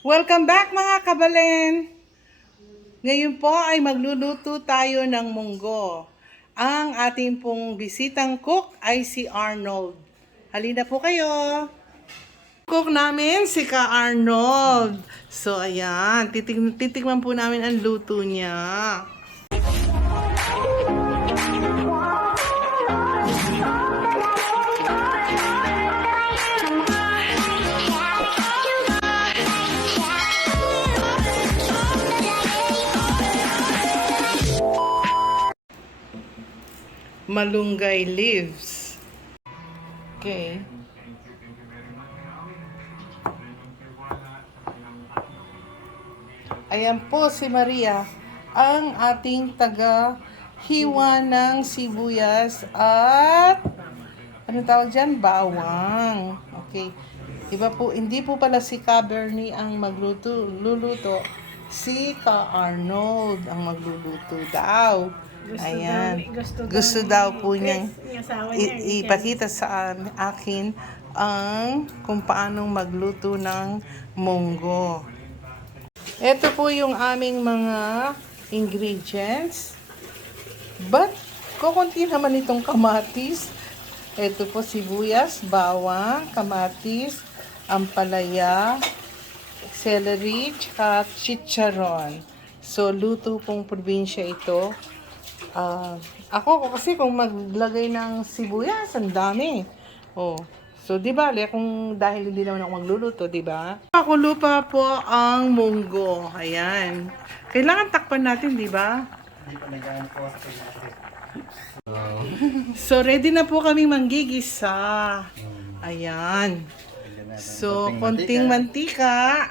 Welcome back mga kabalen! Ngayon po ay magluluto tayo ng munggo. Ang ating pong bisitang cook ay si Arnold. Halina po kayo! Cook namin si Ka Arnold. So ayan, titikman po namin ang luto niya. Malunggay leaves. Okay. Ayan po si Maria, ang ating taga-hiwa ng sibuyas at anong tawag dyan? Bawang. Okay. Iba po, hindi po pala si Ka Bernie ang luluto. Si Ka Arnold ang magluluto daw. Ayan. Gusto daw po niyang ipakita sa akin kung paano magluto ng munggo. Ito po yung aming mga ingredients. But, kukunti naman itong kamatis. Ito po sibuyas, bawang, kamatis, ampalaya, celery, at chicharon. So, luto pong probinsya ito. Ako kasi kung maglagay ng sibuyas, ang dami. Oh. So, di ba, kung dahil hindi naman ako magluluto, di ba? Makulo pa po ang munggo. Ayan. Kailangan takpan natin, di ba? So, ready na po kaming manggigisa. Ayan. So, konting mantika.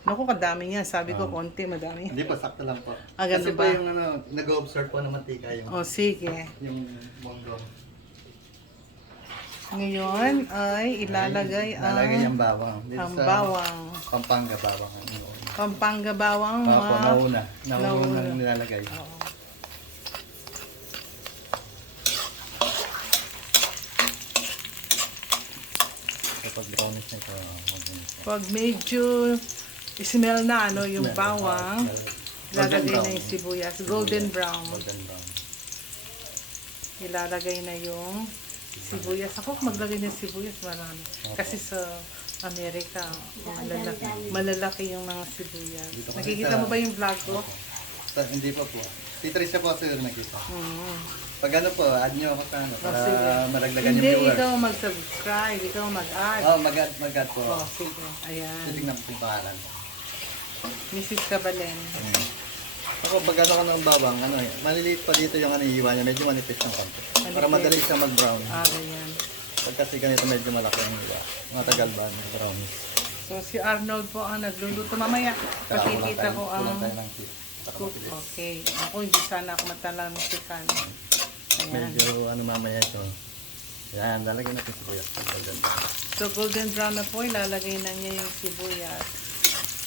Naku, kadami niya. Sabi ko, konti, madami. Hindi po, sakto lang po. Ganun Kasi ba? po yung nag-observe po ng mantika yung, Sige. yung munggo. Ngayon ay ilalagay Ilalagay yung bawang. Dito ang sa bawang. Pampanga bawang. Pampanga bawang. Opo, nauna. Nauna nilalagay. Oo. Kapag brownish nito, Pag medyo smell na yung bawang, ilalagay na yung sibuyas. Golden brown. Golden brown. Ilalagay na yung sibuyas. Ako maglagay ng sibuyas marami. Kasi sa Amerika, malalaki yung mga sibuyas. Nakikita mo ba yung vlog ko? Hindi pa po. Si Tricia po sir nakita. Pag ano po, add nyo ako sa ano, para Sige. maragdagan yung Hindi, viewers. ikaw mag-subscribe, ikaw mag-add. Mag-add po. Sige. Ayan. Titignan po yung pangalan. Mrs. Cabalen. Ako, pag ano ko ng bawang, maliliit pa dito yung hiwa niya, medyo manipis ng konti. Para Manipis. madali siya mag-brown. Ganyan. Pag kasi ganito medyo malaki yung hiwa. Matagal ba brown? So, si Arnold po ang nagluluto. Mamaya, pakikita ko ang Kulang tayo ng tea. cook. Okay. Ako, hindi sana ako matalangsikan. Ayan. Medyo mamaya ito. Yan, lalagyan natin sibuyas. So, golden brown na po. Ilalagay na niya yung sibuyas.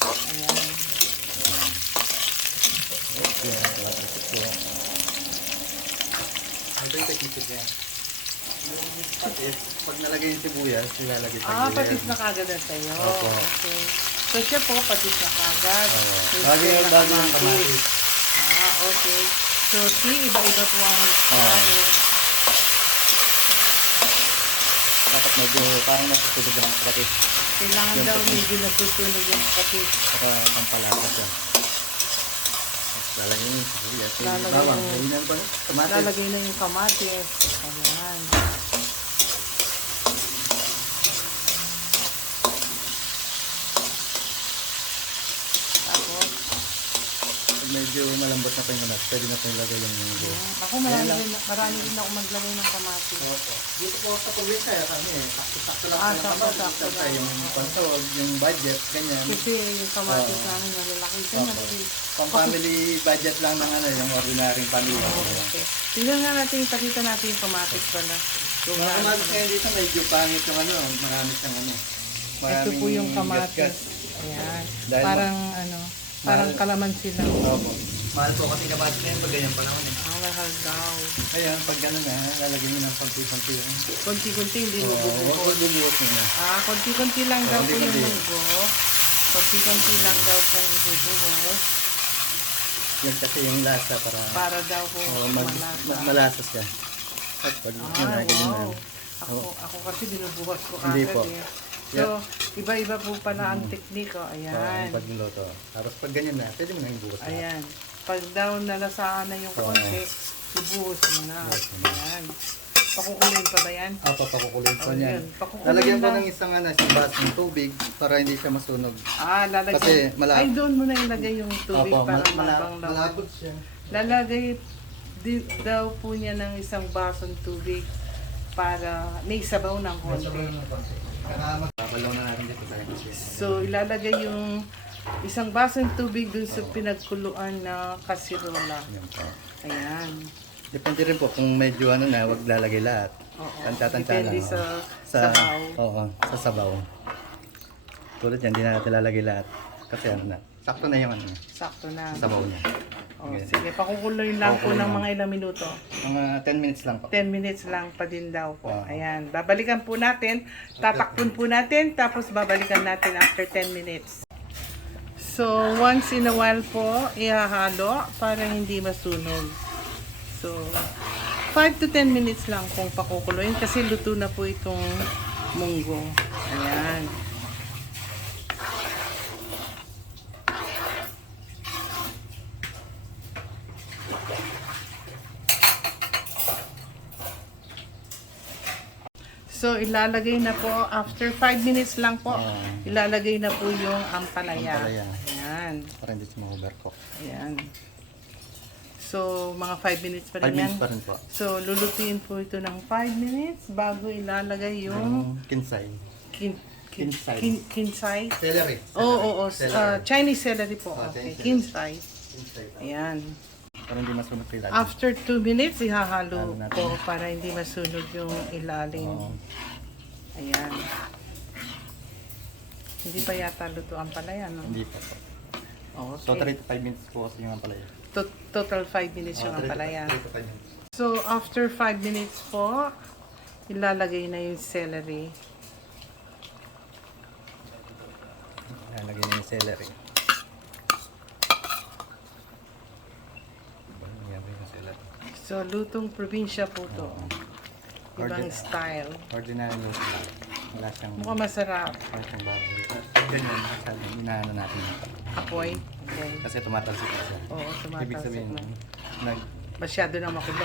Ayan. Ito yung technique yan. Patis, pag nalagay yung sibuyas, ilalagay sa gilid. Patis na kagad na sa'yo. Opo. Okay. So, siya po, patis na kagad. Lagi yung kamatis. Okay. So, iba-iba po ang style. Dapat medyo parang nasusunog ang patis. Kailangan daw medyo nasusunog yung patis. Para pampalasa siya. Lalagay yung sibuyas. Lalagay Bawang. yung- Lagyan na ba? Kamatis. Lalagay na yung kamatis. Ayan. Tapos, Pag medyo malambot na pa yung kamatis, pwede na pa ilagay yung munggo. ako marami din ako maglagay ng kamatis. Dito po sa probinsya, kami sakto-sakto lang sa sakto lang. yung konsol, yung budget, ganyan. Kasi yung kamatis namin nalalaki. Pang family budget lang ng yung ordinaryong pamilya. Okay. Tingnan nga natin, pakita natin yung kamatis pala. Mga kamatis ngayon dito, medyo pangit yung marami siyang Ito po yung kamatis. gat-gat. Ayan. Dahil Parang kalamansi lang. Opo. Mahal po kasi kamatis ngayon pag ganyan pa naman eh. Mahal daw. Ayan, pag gano'n lalagyan nyo ng konti-konti. Konti-konti, hindi Huwag mabubuhos. bubuhos nyo na. Konti-konti lang daw po yung Konti-konti. munggo. konti-konti lang daw pong ibubuhos Yan kasi yung lasa para daw po malasa. malasa siya. At pag ginagawa Wow. na. Ako kasi binubuhos ko Hindi agad po. eh. So, iba-iba po pala ang tekniko. Ayan. Pag niluto. Tapos pag ganyan na, pwede mo na ibuhos na. Ayan. Pag daw nalasaan na yung konti, ibuhos mo na. Ayan. Pakukuloyin pa ba yan? Papakukuloyin po Oh, niyan. yun. Pakukuloyin Lalagyan ko lang. ng isang baso ng tubig para hindi siya masunog. Lalagyan. Kasi Ay, doon mo na ilagay yung tubig para mabang lang. malabot siya. Lalagay daw po niya ng isang basong tubig para may sabaw ng konti. Papalaw na natin dito sa akin. So, ilalagay yung isang basong tubig dun sa pinagkuluan na kasirola. Yan po. Ayan. Depende rin po kung medyo wag lalagay lahat. Oo. Tanta-tanta lang. Depende sa sabaw. Oo, sa sabaw. Tulad yan, hindi na natin lalagay lahat. Kasi sakto na yung Sakto na. sabaw niya. Sige, pakukuloyin lang po ng mga ilang minuto. Mga 10 minutes lang po. 10 minutes lang pa din daw po. Ayan. Babalikan po natin. Tatakpon po natin. Tapos babalikan natin after 10 minutes. So, once in a while po, ihahalo para hindi masunog. So, 5 to 10 minutes lang kung pakukuloyin kasi luto na po itong munggo. Ayan. So, ilalagay na po, after 5 minutes lang po, ilalagay na po yung ampalaya. Ayan. Para hindi siya ma-overcook. Ayan. So, mga 5 minutes pa 5 rin yan. minutes pa rin po. So, lulutuin po ito ng 5 minutes bago ilalagay yung Kinsay. Kinsay. kinsay. Celery. Oo, Celery. Chinese celery po. Okay, Chinese kinsay. Kinsay. Ayan. Para hindi masunog sa ilalim. After 2 minutes, ihahalo Halo natin. po para hindi masunog yung ilalim. Oo. Ayan. Hindi pa yata luto ang palaya, no? Hindi pa po. Okay. So 3 to 5 minutes po kasi yung palaya. Total 5 minutes yung ampalaya. 3 to 5 minutes. So, after 5 minutes po, ilalagay na yung celery. Lalagyan niyo yung celery. So, lutong probinsya po to. Ibang Ordi- style. Ordinary loaf lang. Wala siyang Mukhang masarap. wala siyang baboy. Ganyan, masyado, inaano natin ito. Apoy. Okay. Kasi tumatalsik na siya. Oo, Ibig tumatalsik sabihin, na. Masyado na makulo.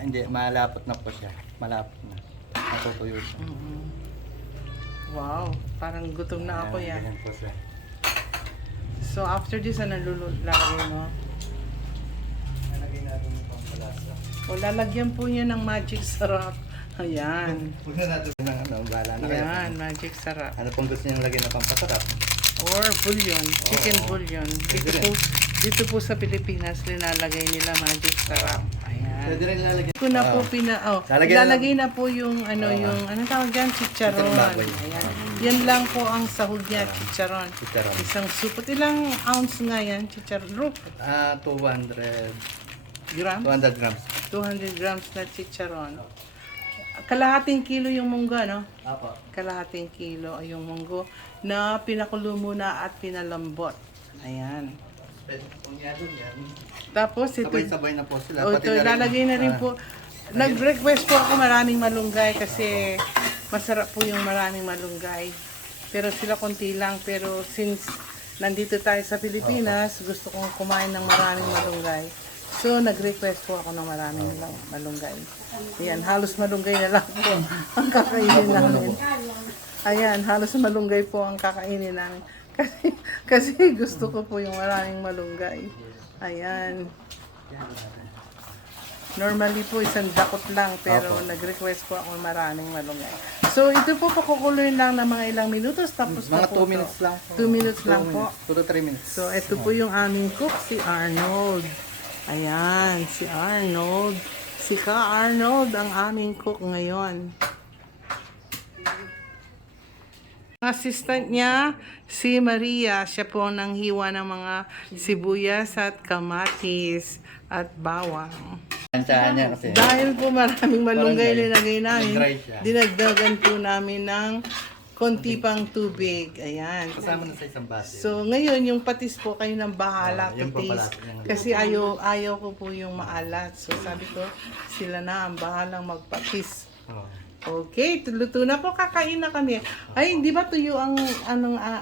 hindi, malapot na po siya. Malapot na. Matutuyo siya. Mhm. Wow, parang gutom na ako yan. Ganyan po siya. So, after this, ano lululagay mo? Nalagay natin yung pampalasa. O, lalagyan po niya ng magic sarap. Ayan. Huwag na natin ng bahala na kayo. Ayan, magic sarap. Ano pong gusto niyong lagyan na pampasarap? Or bouillon, chicken Oo. bouillon. Pwede Dito po sa Pilipinas, linalagay nila magic sarap. Ayan. Pwede rin lalagyan. Ko na po ilalagay na po yung ano tawag dyan, chicharon. Chicharon baboy. Ayan. Yan lang po ang sahog niya, chicharon. Chicharon. Isang supot. Ilang ounce nga yan, chicharon? 200 Gram? 200 grams. 200 grams na chicharon. Kalahating kilo yung munggo, no? Apo. Kalahating kilo ay yung munggo na pinakulo muna at pinalambot. Ayan. Kung yan, yan. Tapos ito, Sabay-sabay na po sila. ito ilalagay na rin po. Nag-request po ako maraming malunggay kasi masarap po yung maraming malunggay. Pero sila konti lang. Pero since nandito tayo sa Pilipinas, gusto kong kumain ng maraming malunggay. So, nag-request po ako ng maraming malunggay. Ayan, halos malunggay na lang po ang kakainin namin. Ayan, halos malunggay po ang kakainin namin. Kasi gusto ko po yung maraming malunggay. Ayan. Normally po isang dakot lang pero nag-request po ako ng maraming malunggay. So ito po pakukuloyin lang ng mga ilang minutos tapos Mga na po 2 minutes lang. 2 minutes lang po. 2 to 3 minutes. So ito po yung aming cook, si Arnold. Ayan, si Arnold. Si Ka Arnold ang aming cook ngayon. Assistant niya, si Maria. Siya po ang nanghiwa ng mga sibuyas at kamatis at bawang. Tansyahan niya kasi. Dahil po maraming malunggay nilagay namin, Nag-dry siya. dinagdagan po namin ng konti pang tubig. Ayan. Kasama na sa isang baso. So, ngayon, yung patis po, kayo nang bahala to Yun po pala. taste. Kasi ayaw ko po yung maalat. So, sabi ko, sila na ang bahalang magpatis. Oo. Okay, luto na po, kakain na kami. Ay, di ba tuyo ang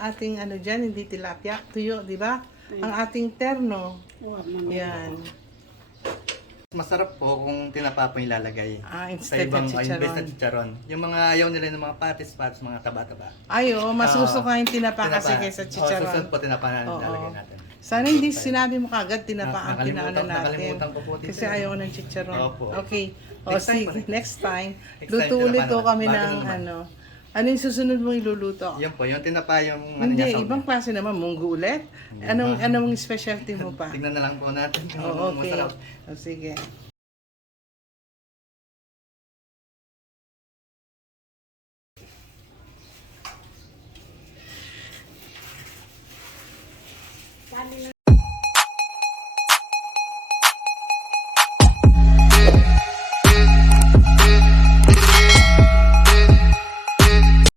ating ano dyan, hindi tilapia? Tuyo, di ba? Ang ating terno. Yan. Masarap po kung tinapa po yung ilalagay. Ah, Sa instead ibang ng imbes na chicharon. chicharon. Yung mga ayaw nila ng mga patis, mga taba-taba. Ay, oo, mas gusto ko yung tinapa Tinapa. kasi kaysa Oo, chicharon. susunod po tinapa na Oo. nilalagay natin. Sana hindi sinabi mo kagad tinapa ang Nakalimutan- pinaano natin. nakalimutan ko po dito. Kasi ayaw ko ng chicharon. Opo. Okay. O Next time sige, pa rin. next time. Next Luto time, ulit tinapa ko naman. kami Bago ng na naman. ano. Ano yung susunod mong iluluto? Yan po, yung tinapa yung ano Hindi, niya sa ibang klase naman. Munggo ulit? Anong specialty mo pa? Tingnan na lang po natin kung Oo, okay. masarap. O, sige.